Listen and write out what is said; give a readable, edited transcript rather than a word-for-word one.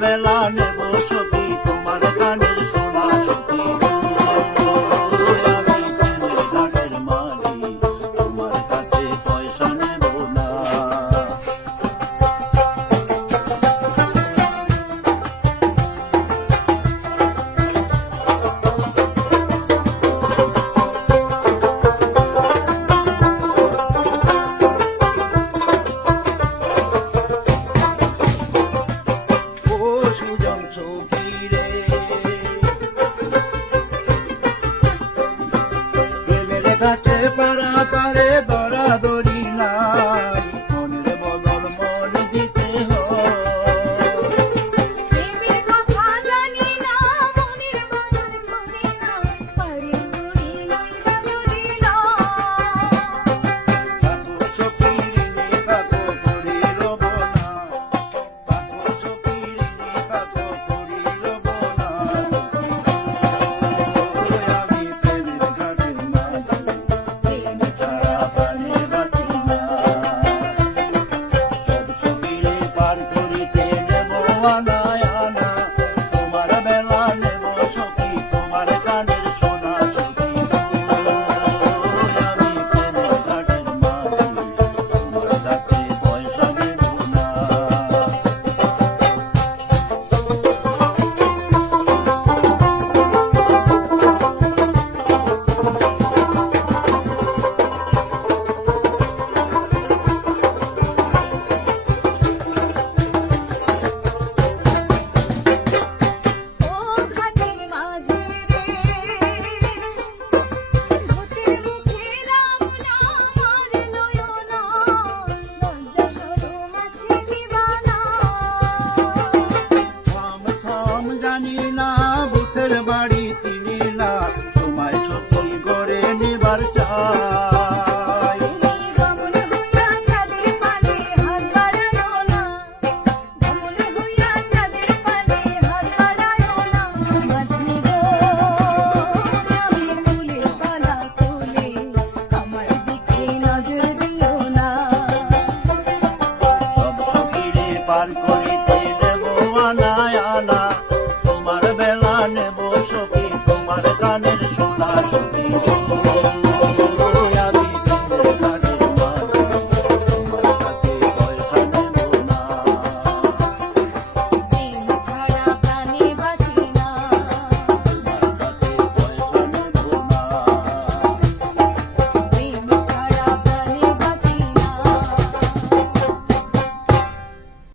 বেলা নেব সখী তোমার গানের সোনা সখী আমি প্রেমের গানের মাঝি তোমার কাছে পয়সা নেব না ঘাটে পাড়া পারে দরাদরি নাই মনের বদল মন দিতে হয় প্রেমের কথা জানি না মনের বদল করি না পারে দড়ি লইয়া যদি না থাকো সখী ঋণে থাকো করি রব না থাকো সখী ঋণে থাকো করি রব না আমি প্রেমের ঘাটের মাঝি প্রেম ছাড়া প্রাণে বাঁচি না সব সখীরে পার করিতে নেব আনা